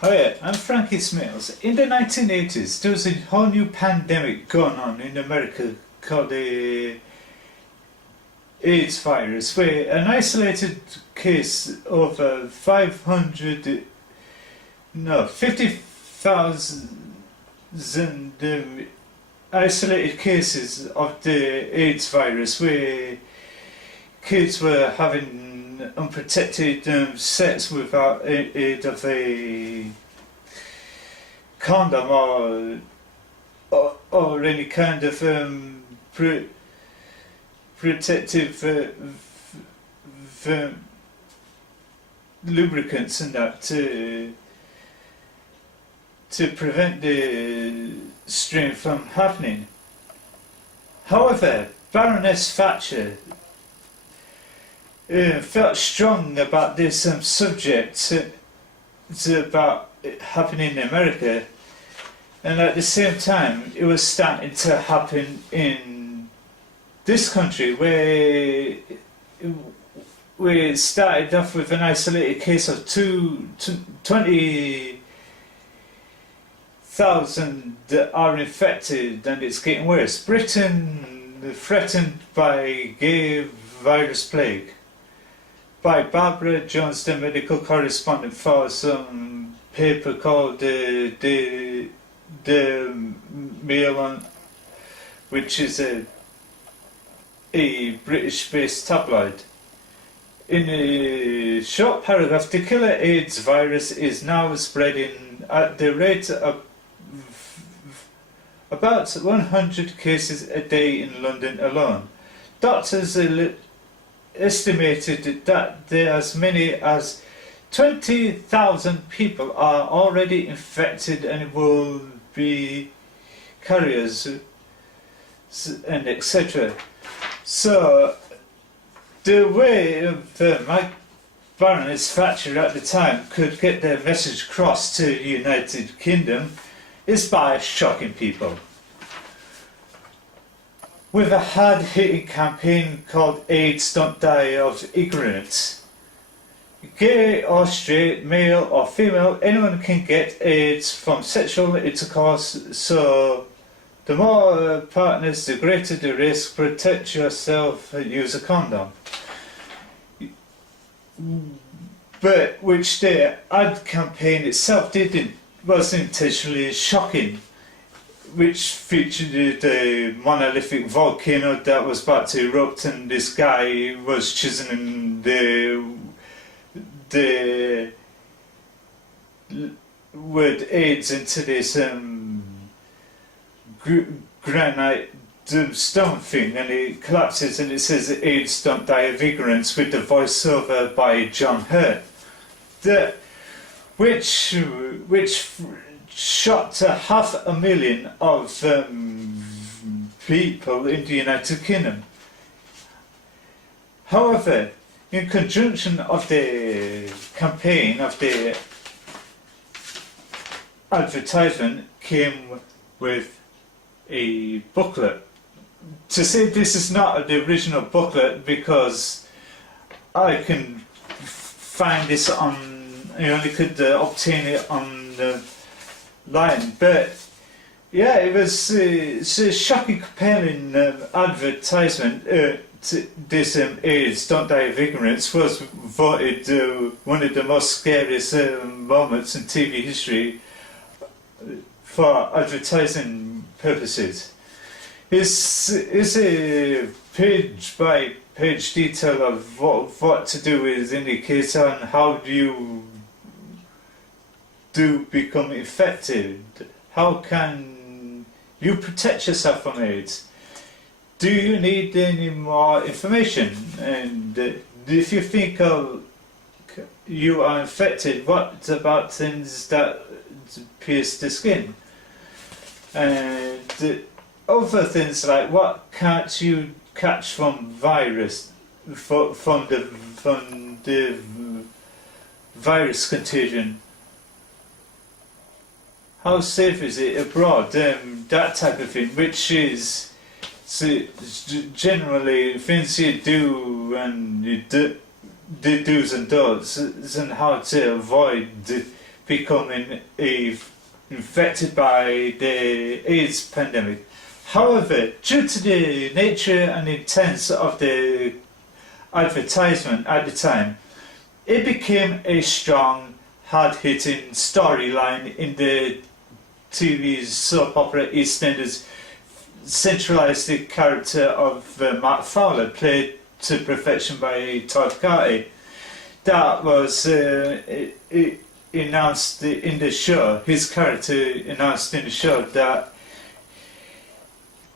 Hiya, I'm Frankie Smales. In the 1980s, there was a whole new pandemic going on in America called the AIDS virus, where an isolated case of 50,000 isolated cases of the AIDS virus, where kids were having unprotected sex without aid of a condom or any kind of protective lubricants and that to prevent the strain from happening. However, Baroness Thatcher felt strong about this subject about it happening in America, and at the same time it was starting to happen in this country, where we started off with an isolated case of 20,000 that are infected, and it's getting worse. Britain threatened by gay virus plague. By Barbara Jones, the medical correspondent for some paper called the Mail, which is a British-based tabloid. In a short paragraph, the killer AIDS virus is now spreading at the rate of about 100 cases a day in London alone. Doctors estimated that there are as many as 20,000 people are already infected and will be carriers and etc. So the way Baroness Thatcher at the time could get their message across to the United Kingdom is by shocking people. With a hard-hitting campaign called AIDS Don't Die of Ignorance. Gay or straight, male or female, anyone can get AIDS from sexual intercourse, so the more partners, the greater the risk. Protect yourself, use a condom. But which the ad campaign itself was intentionally shocking, which featured a monolithic volcano that was about to erupt, and this guy was chiseling the word AIDS into this granite stone thing, and it collapses and it says AIDS Don't Die of Ignorance, with the voiceover by John Hurt, which shot to 500,000 of people in the United Kingdom. However, in conjunction of the campaign, of the advertisement, came with a booklet. To say this is not the original booklet, because I can find this on, I only could obtain it on the line, but yeah, it was it's a shocking, compelling advertisement. This AIDS Don't Die of Ignorance was voted one of the most scariest moments in TV history for advertising purposes. It's a page by page detail of what to do with indicator and how you do become infected. How can you protect yourself from AIDS? Do you need any more information? And if you think you are infected, what about things that pierce the skin? And other things like, what can't you catch from virus, from the virus contagion? How safe is it abroad? That type of thing, which is generally things you do and you do, the do's and don'ts, and how to avoid becoming infected by the AIDS pandemic. However, due to the nature and intent of the advertisement at the time, it became a strong, hard-hitting storyline in the TV's soap opera EastEnders, centralised the character of Matt Fowler, played to perfection by Todd Carty. That was announced in the show. His character announced in the show that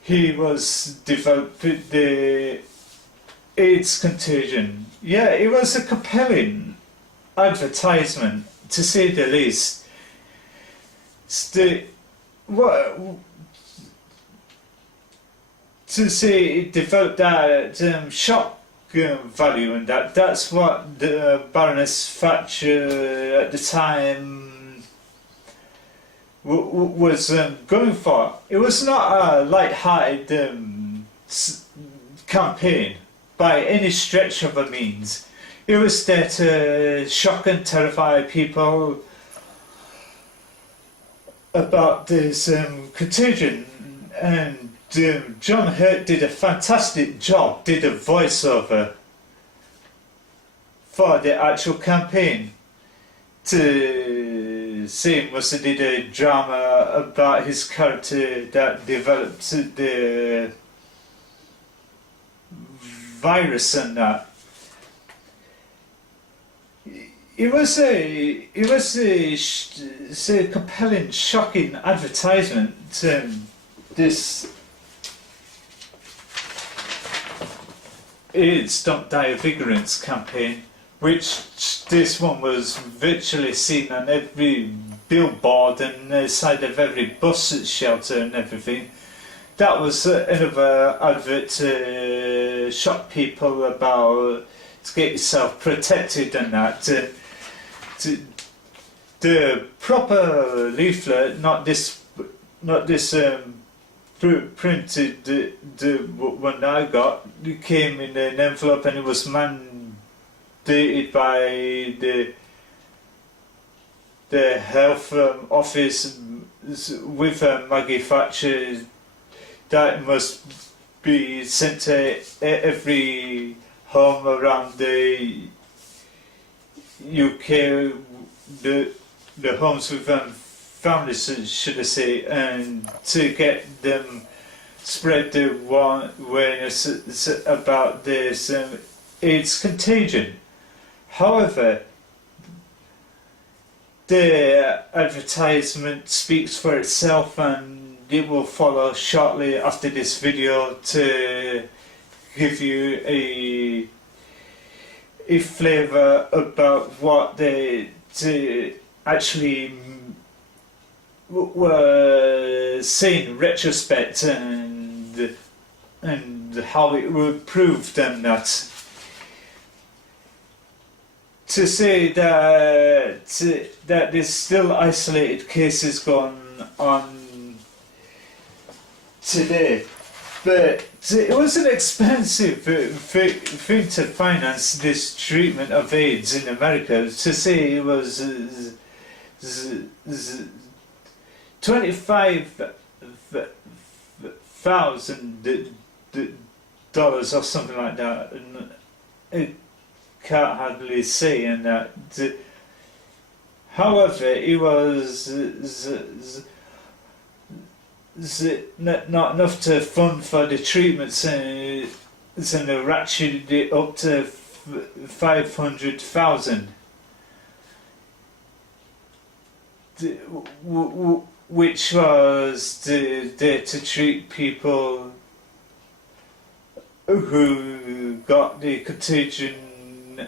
he was developing the AIDS contagion. Yeah, it was a compelling advertisement, to say the least. To say it developed that shock value, and that's what the Baroness Thatcher at the time was going for. It was not a light-hearted campaign by any stretch of the means. It was there to shock and terrify people about this contagion, and John Hurt did a fantastic job, did a voiceover for the actual campaign. To say must have did a drama about his character that developed the virus and that. It was a compelling, shocking advertisement. This AIDS Don't Die of Ignorance campaign, which this one was virtually seen on every billboard and the side of every bus shelter and everything. That was another advert to shock people about to get yourself protected and that. The proper leaflet, not this printed, the one I got, it came in an envelope and it was mandated by the health office with Maggie Thatcher that must be sent to every home around the UK, the homes with families, should I say, and to get them spread the awareness about this AIDS contagion. However, the advertisement speaks for itself, and it will follow shortly after this video to give you a flavour about what they actually were saying in retrospect, and how it would prove them that. To say that there's still isolated cases going on today, but it was an expensive thing to finance this treatment of AIDS in America. To say it was $25,000 or something like that, and it can't hardly say. And that, however, it was not enough to fund for the treatments, and they ratcheted it up to 500,000, which was there to treat people who got the contagion,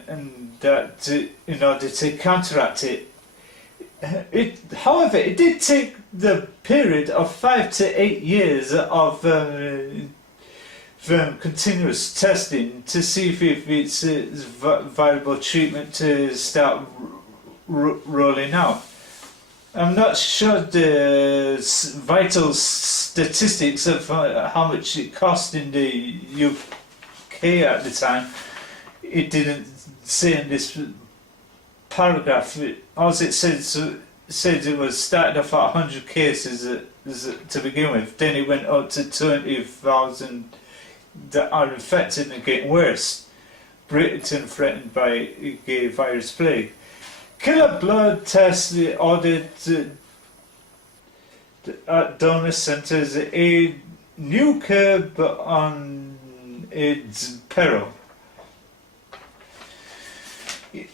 and that in order to counteract it. However, it did take the period of 5 to 8 years of continuous testing to see if it's a viable treatment to start rolling out. I'm not sure the vital statistics of how much it cost in the UK at the time. It didn't say in this paragraph. All it says said it was started off at 100 cases to begin with. Then it went up to 20,000 that are infected and getting worse. Britain threatened by gay virus plague. Killer blood tests ordered at donor centres. A new curb on AIDS peril.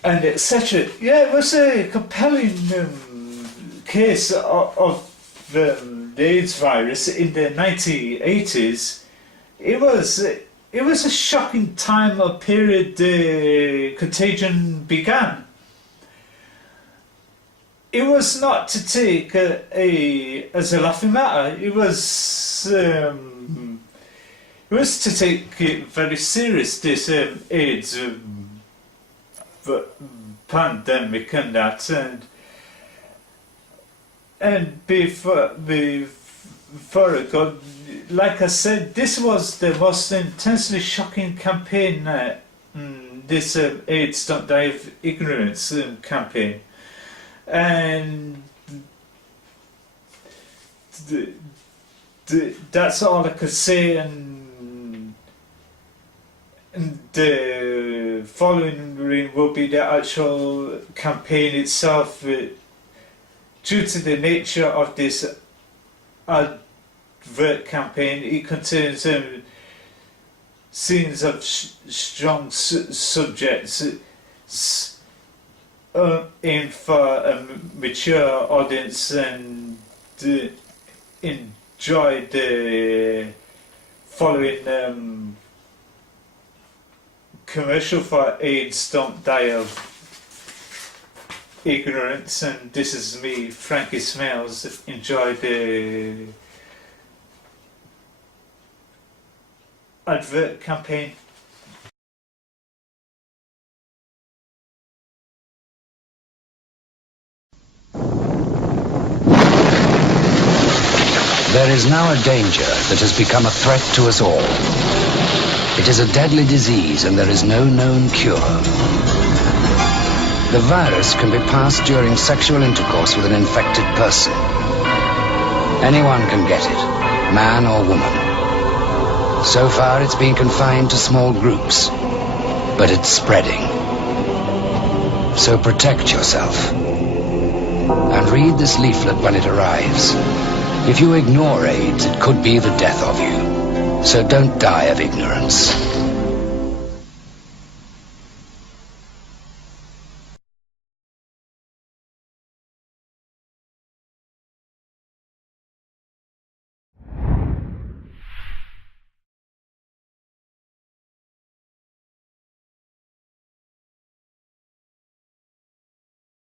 And etc. Yeah, it was a compelling case of the AIDS virus in the 1980s. It was a shocking time or period the contagion began. It was not to take as a laughing matter. It was to take it very serious. This AIDS pandemic and that, and before it got, like I said, this was the most intensely shocking campaign. This AIDS Don't Die of Ignorance campaign, and that's all I could say. And the following will be the actual campaign itself. Due to the nature of this advert campaign, it contains scenes of strong subjects aimed for a mature audience, and enjoy the following commercial for AIDS Don't Die of Ignorance. And this is me, Frankie Smales. Enjoy the advert campaign. There is now a danger that has become a threat to us all. It is a deadly disease and there is no known cure. The virus can be passed during sexual intercourse with an infected person. Anyone can get it, man or woman. So far it's been confined to small groups, but it's spreading. So protect yourself. And read this leaflet when it arrives. If you ignore AIDS, it could be the death of you. So don't die of ignorance.